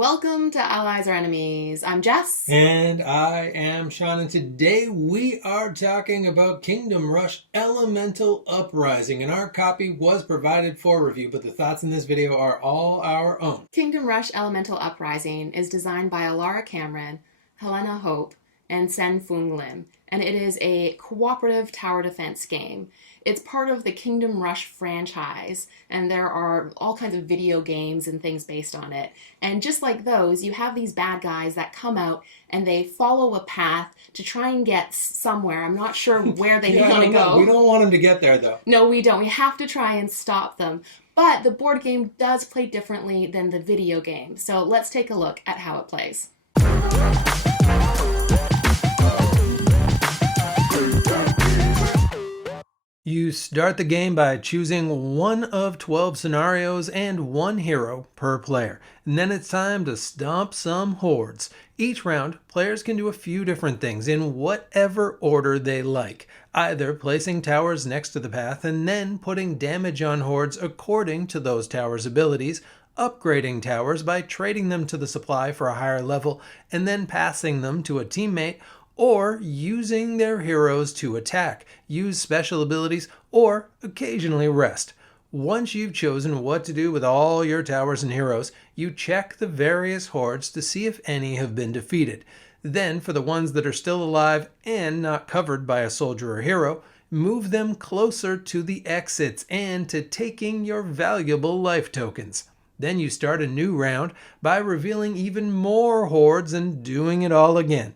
Welcome to Allies or Enemies. I'm Jess. And I am Sean, and today we are talking about Kingdom Rush Elemental Uprising, and our copy was provided for review, but the thoughts in this video are all our own. Kingdom Rush Elemental Uprising is designed by Alara Cameron, Helana Hope, and Sen-Foong Lim, and it is a cooperative tower defense game. It's part of the Kingdom Rush franchise, and there are all kinds of video games and things based on it. And just like those, you have these bad guys that come out and they follow a path to try and get somewhere. I'm not sure where they want to go. We don't want them to get there, though. No, we don't. We have to try and stop them. But the board game does play differently than the video game. So let's take a look at how it plays. You start the game by choosing one of 12 scenarios and one hero per player. And then it's time to stomp some hordes. Each round, players can do a few different things in whatever order they like, either placing towers next to the path and then putting damage on hordes according to those towers' abilities, upgrading towers by trading them to the supply for a higher level and then passing them to a teammate, or using their heroes to attack, use special abilities, or occasionally rest. Once you've chosen what to do with all your towers and heroes, you check the various hordes to see if any have been defeated. Then, for the ones that are still alive and not covered by a soldier or hero, move them closer to the exits and to taking your valuable life tokens. Then you start a new round by revealing even more hordes and doing it all again.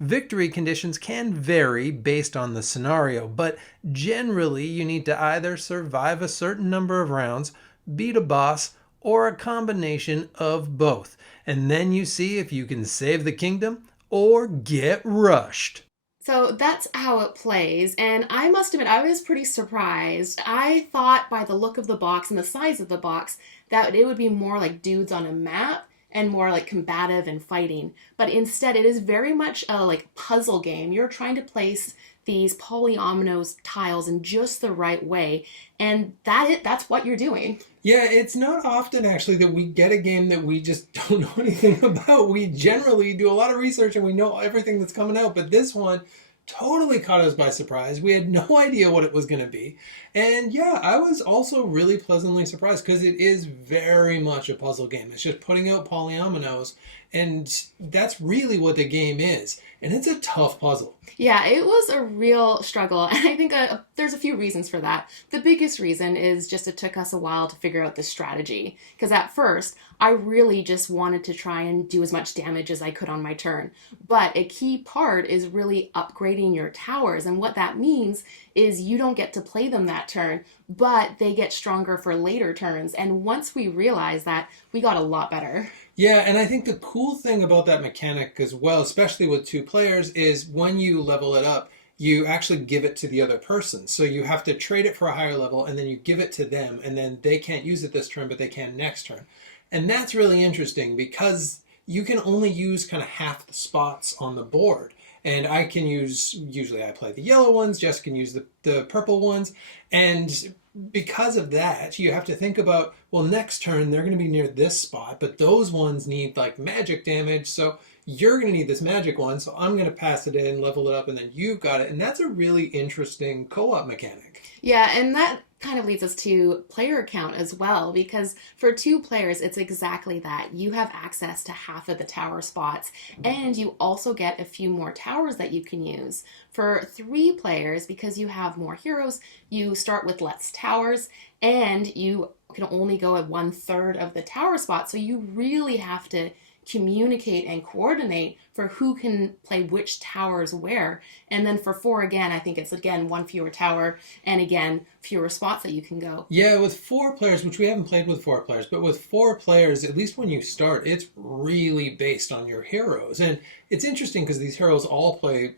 Victory conditions can vary based on the scenario, but generally you need to either survive a certain number of rounds, beat a boss, or a combination of both. And then you see if you can save the kingdom or get rushed. So that's how it plays, and I must admit, I was pretty surprised. I thought by the look of the box and the size of the box that it would be more like dudes on a map and more like combative and fighting. But instead, it is very much a like puzzle game. You're trying to place these polyominoes tiles in just the right way, and that's what you're doing. Yeah, it's not often actually that we get a game that we just don't know anything about. We generally do a lot of research and we know everything that's coming out, but this one totally caught us by surprise. We had no idea what it was going to be. And yeah, I was also really pleasantly surprised because it is very much a puzzle game. It's just putting out polyominoes, and that's really what the game is. And it's a tough puzzle. Yeah, it was a real struggle, and I think there's a few reasons for that. The biggest reason is just it took us a while to figure out the strategy, because at first, I really just wanted to try and do as much damage as I could on my turn. But a key part is really upgrading your towers, and what that means is you don't get to play them that turn, but they get stronger for later turns, and once we realized that, we got a lot better. Yeah, and I think the cool thing about that mechanic as well, especially with two players, is when you level it up, you actually give it to the other person. So you have to trade it for a higher level, and then you give it to them, and then they can't use it this turn, but they can next turn. And that's really interesting because you can only use kind of half the spots on the board. And I can use, usually I play the yellow ones, Jess can use the purple ones, and because of that, you have to think about, well, next turn they're going to be near this spot, but those ones need like magic damage, so you're going to need this magic one, so I'm going to pass it in, level it up, and then you've got it. And that's a really interesting co-op mechanic. Yeah, and that kind of leads us to player count as well, because for two players, it's exactly that. You have access to half of the tower spots, and you also get a few more towers that you can use. For three players, because you have more heroes, you start with less towers, and you can only go at 1/3 of the tower spot, so you really have to communicate and coordinate for who can play which towers where. And then for four, again, I think it's again one fewer tower and again fewer spots that you can go. Yeah, with four players, which we haven't played with four players, but with four players, at least when you start, it's really based on your heroes. And it's interesting because these heroes all play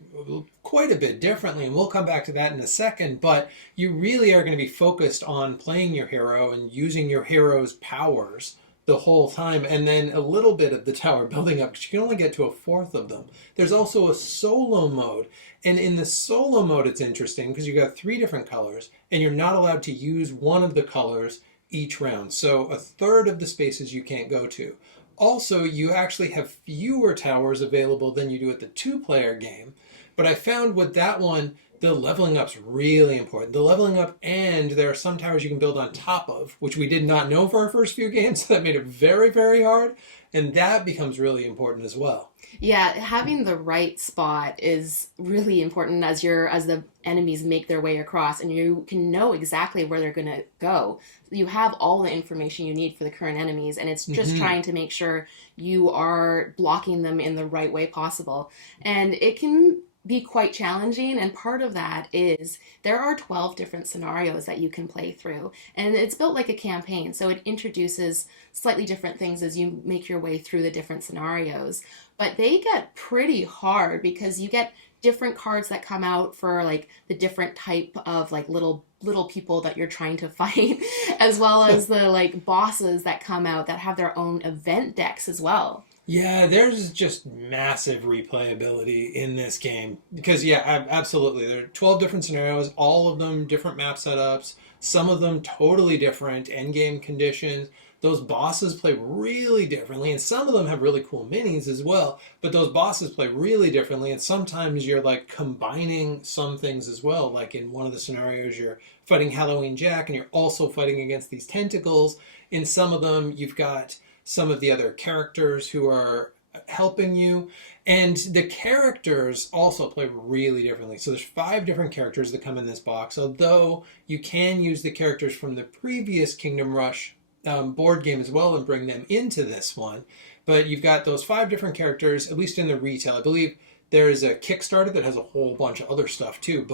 quite a bit differently, and we'll come back to that in a second, but you really are going to be focused on playing your hero and using your hero's powers the whole time, and then a little bit of the tower building up, because you can only get to 1/4 of them. There's also a solo mode, and in the solo mode it's interesting because you got 3 different colors, and you're not allowed to use one of the colors each round. So 1/3 of the spaces you can't go to. Also, you actually have fewer towers available than you do at the two-player game. But I found with that one, the leveling up's really important. The leveling up, and there are some towers you can build on top of, which we did not know for our first few games. So that made it very, very hard. And that becomes really important as well. Yeah, having the right spot is really important as the enemies make their way across, and you can know exactly where they're going to go. You have all the information you need for the current enemies, and it's just trying to make sure you are blocking them in the right way possible. And it can be quite challenging, and part of that is there are 12 different scenarios that you can play through, and it's built like a campaign, so it introduces slightly different things as you make your way through the different scenarios. But they get pretty hard because you get different cards that come out for like the different type of like little people that you're trying to fight, as well as the like bosses that come out that have their own event decks as well. Yeah, there's just massive replayability in this game because, yeah, absolutely. There are 12 different scenarios, all of them different map setups, some of them totally different endgame conditions. Those bosses play really differently, and some of them have really cool minis as well, but those bosses play really differently, and sometimes you're like combining some things as well. Like in one of the scenarios, you're fighting Halloween Jack, and you're also fighting against these tentacles. In some of them, you've got some of the other characters who are helping you, and the characters also play really differently. So there's 5 different characters that come in this box, although you can use the characters from the previous Kingdom Rush board game as well and bring them into this one. But you've got those 5 different characters, at least in the retail. I believe there's a Kickstarter that has a whole bunch of other stuff too,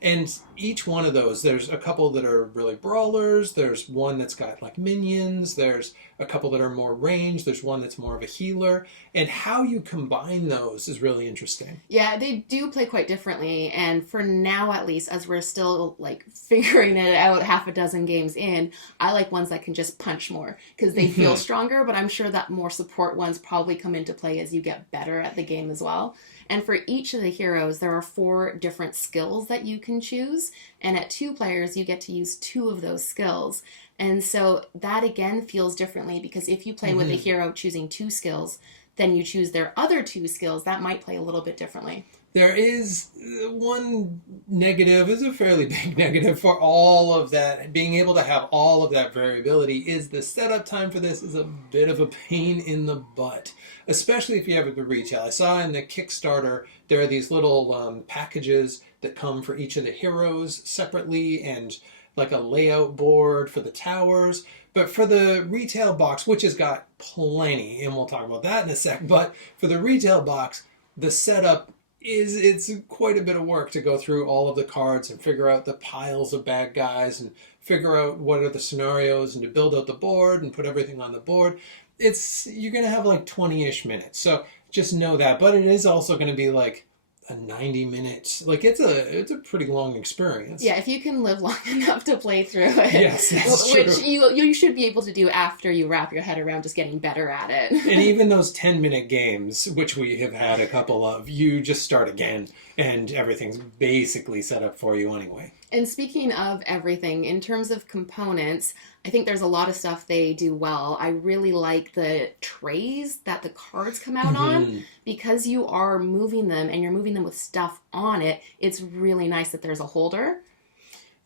and each one of those, there's a couple that are really brawlers, there's one that's got like minions, there's a couple that are more ranged, there's one that's more of a healer, and how you combine those is really interesting. Yeah, they do play quite differently, and for now at least, as we're still like figuring it out half a dozen games in, I like ones that can just punch more because they feel stronger, but I'm sure that more support ones probably come into play as you get better at the game as well. And for each of the heroes, there are 4 different skills that you can choose. And at 2 players, you get to use 2 of those skills. And so that again feels differently because if you play with a hero choosing 2 skills, then you choose their other 2 skills, that might play a little bit differently. There is one negative, is a fairly big negative for all of that. Being able to have all of that variability is the setup time for this is a bit of a pain in the butt, especially if you have it with retail. I saw in the Kickstarter, there are these little packages that come for each of the heroes separately and like a layout board for the towers. But for the retail box, which has got plenty, and we'll talk about that in a sec, but for the retail box, the setup it's quite a bit of work to go through all of the cards and figure out the piles of bad guys and figure out what are the scenarios and to build out the board and put everything on the board. You're going to have like 20-ish minutes. So just know that. But it is also going to be like a 90-minute, like it's a pretty long experience. Yeah, if you can live long enough to play through it. Yes, that's true. Which you should be able to do after you wrap your head around just getting better at it. And even those 10-minute games, which we have had a couple of, you just start again and everything's basically set up for you anyway. And speaking of everything, in terms of components, I think there's a lot of stuff they do well. I really like the trays that the cards come out on because you are moving them and you're moving them with stuff on it. It's really nice that there's a holder.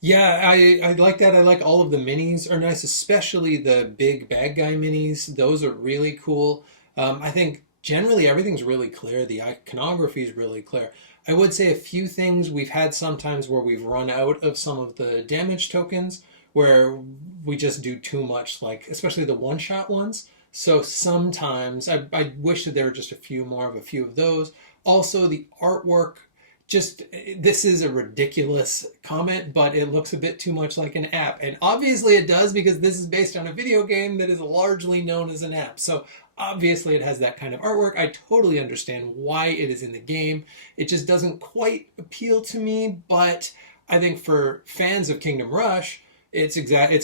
Yeah, I like that. I like all of the minis are nice, especially the big bad guy minis. Those are really cool. I think generally everything's really clear. The iconography is really clear. I would say a few things. We've had sometimes where we've run out of some of the damage tokens where we just do too much, like especially the one-shot ones. So sometimes I wish that there were just a few of those. Also, the artwork, this is a ridiculous comment, but it looks a bit too much like an app. And obviously it does because this is based on a video game that is largely known as an app. So obviously it has that kind of artwork. I totally understand why it is in the game. It just doesn't quite appeal to me, but I think for fans of Kingdom Rush, it's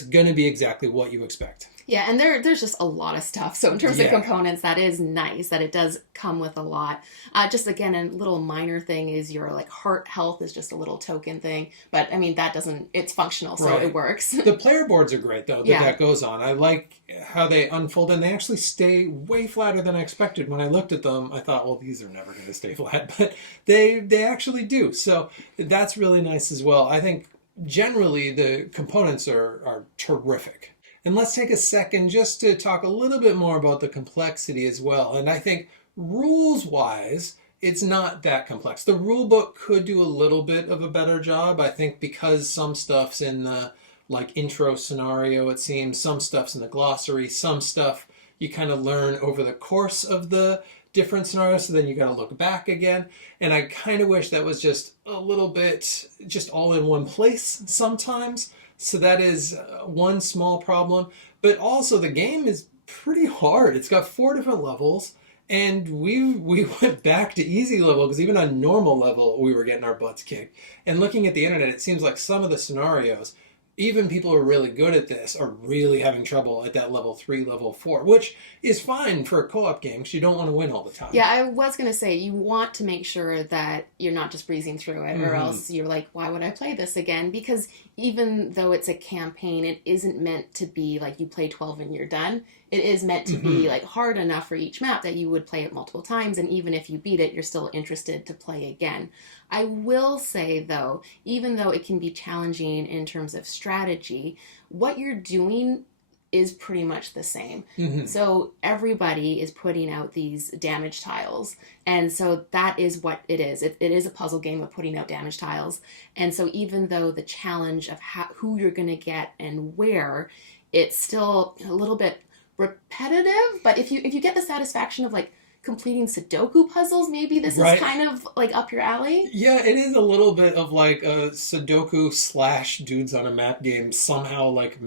going to be exactly what you expect. Yeah, and there's just a lot of stuff. So in terms of components, that is nice that it does come with a lot. Just again, a little minor thing is your like heart health is just a little token thing, but I mean that doesn't. It's functional, so Right. it works. The player boards are great though. That goes on. I like how they unfold, and they actually stay way flatter than I expected. When I looked at them, I thought, well, these are never going to stay flat, but they actually do. So that's really nice as well. I think generally the components are terrific. And let's take a second just to talk a little bit more about the complexity as well. And I think rules wise, it's not that complex. The rule book could do a little bit of a better job, I think, because some stuff's in the like intro scenario, it seems, some stuff's in the glossary, some stuff you kind of learn over the course of the different scenarios, so then you got to look back again. And I kind of wish that was just a little bit just all in one place sometimes. So that is one small problem. But also the game is pretty hard. It's got 4 different levels. And we went back to easy level because even on normal level, we were getting our butts kicked. And looking at the internet, it seems like some of the scenarios, even people who are really good at this are really having trouble at that level 3, level 4, which is fine for a co-op game because you don't want to win all the time. Yeah, I was going to say, you want to make sure that you're not just breezing through it, or else you're like, why would I play this again? Because even though it's a campaign, it isn't meant to be like you play 12 and you're done. It is meant to be like hard enough for each map that you would play it multiple times, and even if you beat it, you're still interested to play again. I will say, though, even though it can be challenging in terms of strategy, what you're doing is pretty much the same. So everybody is putting out these damage tiles. And so that is what it is. It is a puzzle game of putting out damage tiles. And so even though the challenge of who you're going to get and where, it's still a little bit repetitive. But if you get the satisfaction of like completing Sudoku puzzles, maybe this is kind of like up your alley. Yeah, it is a little bit of like a Sudoku / dudes on a map game, somehow like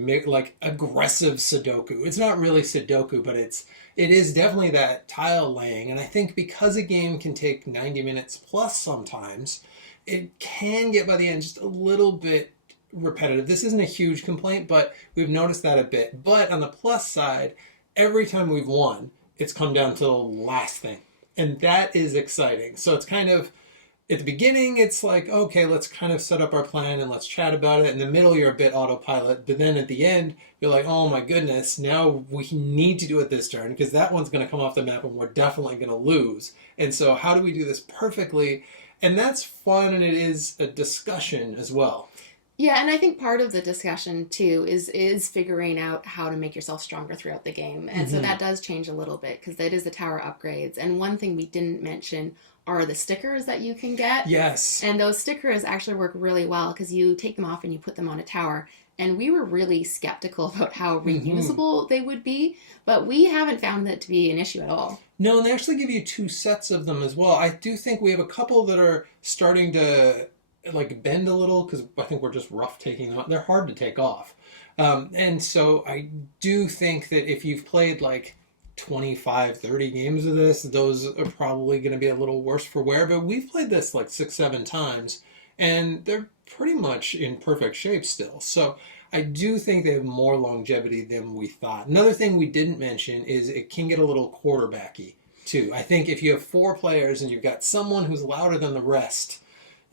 aggressive Sudoku. It's not really Sudoku, but it is definitely that tile laying. And I think because a game can take 90 minutes plus sometimes, it can get by the end just a little bit repetitive. This isn't a huge complaint, but we've noticed that a bit. But on the plus side, every time we've won, it's come down to the last thing. And that is exciting. So it's kind of, at the beginning, it's like, okay, let's kind of set up our plan and let's chat about it. In the middle, you're a bit autopilot. But then at the end, you're like, oh my goodness, now we need to do it this turn because that one's going to come off the map and we're definitely going to lose. And so how do we do this perfectly? And that's fun, and it is a discussion as well. Yeah, and I think part of the discussion too is figuring out how to make yourself stronger throughout the game. And so that does change a little bit because that is the tower upgrades. And one thing we didn't mention are the stickers that you can get. Yes. And those stickers actually work really well because you take them off and you put them on a tower. And we were really skeptical about how reusable they would be, but we haven't found that to be an issue at all. No, and they actually give you 2 sets of them as well. I do think we have a couple that are starting to like bend a little because I think we're just rough taking them off. They're hard to take off. And so I do think that if you've played like 25, 30 games of this, those are probably going to be a little worse for wear. But we've played this like 6, 7 times, and they're pretty much in perfect shape still. So I do think they have more longevity than we thought. Another thing we didn't mention is it can get a little quarterbacky too. I think if you have 4 players and you've got someone who's louder than the rest,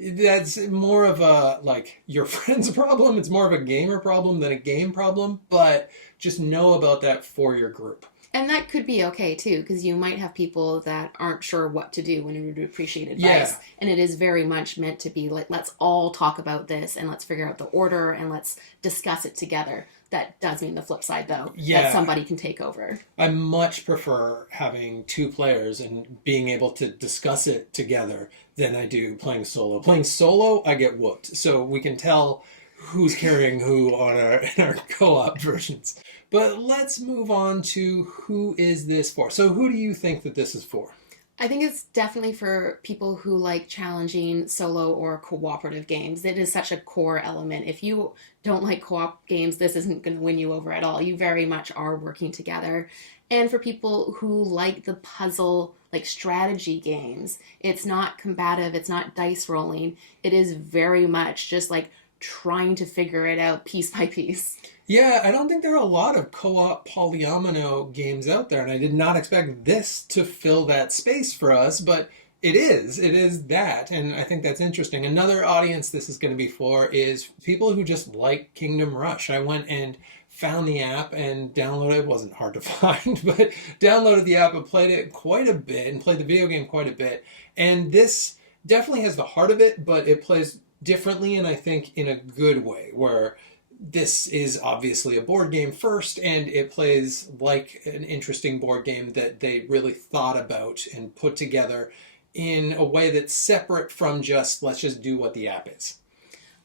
that's more of a like your friend's problem. It's more of a gamer problem than a game problem, but just know about that for your group. And that could be okay too, because you might have people that aren't sure what to do when you would appreciate advice. Yeah. And it is very much meant to be like, let's all talk about this and let's figure out the order and let's discuss it together. That does mean the flip side, though, that somebody can take over. I much prefer having 2 players and being able to discuss it together than I do playing solo. Playing solo, I get whooped. So we can tell who's carrying who in our co-op versions. But let's move on to who is this for. So who do you think that this is for? I think it's definitely for people who like challenging solo or cooperative games. It is such a core element. If you don't like co-op games, this isn't going to win you over at all. You very much are working together. And for people who like the puzzle, like strategy games, it's not combative, it's not dice rolling. It is very much just like trying to figure it out piece by piece. Yeah, I don't think there are a lot of co-op polyomino games out there, and I did not expect this to fill that space for us, but it is. It is that, and I think that's interesting. Another audience this is going to be for is people who just like Kingdom Rush. I went and found the app and downloaded it. It wasn't hard to find, but downloaded the app and played it quite a bit, and played the video game quite a bit. And this definitely has the heart of it, but it plays differently, and I think in a good way, where this is obviously a board game first, and it plays like an interesting board game that they really thought about and put together in a way that's separate from just let's just do what the app is.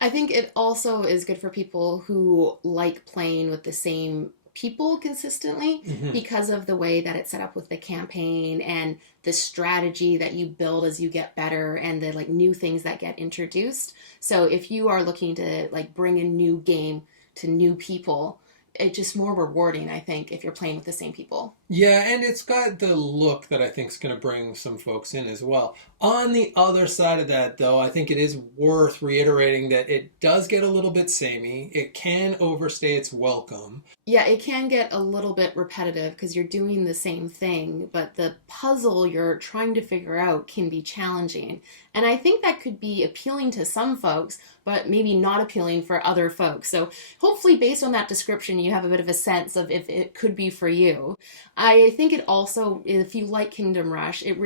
I think it also is good for people who like playing with the same people consistently because of the way that it's set up with the campaign and the strategy that you build as you get better and the like new things that get introduced. So if you are looking to like bring a new game to new people, it's just more rewarding, I think, if you're playing with the same people. Yeah, and it's got the look that I think is going to bring some folks in as well. On the other side of that, though, I think it is worth reiterating that it does get a little bit samey. It can overstay its welcome. Yeah, it can get a little bit repetitive because you're doing the same thing, but the puzzle you're trying to figure out can be challenging. And I think that could be appealing to some folks, but maybe not appealing for other folks. So hopefully based on that description, you have a bit of a sense of if it could be for you. I think it also, if you like Kingdom Rush, it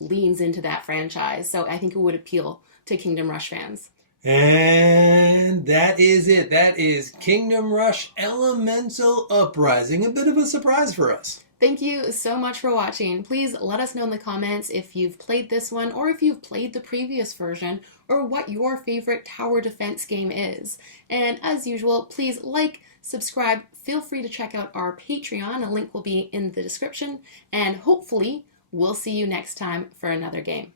leans into that franchise. So I think it would appeal to Kingdom Rush fans. And that is it. That is Kingdom Rush Elemental Uprising. A bit of a surprise for us. Thank you so much for watching. Please let us know in the comments if you've played this one or if you've played the previous version or what your favorite tower defense game is. And as usual, please like, subscribe, feel free to check out our Patreon. A link will be in the description. And hopefully we'll see you next time for another game.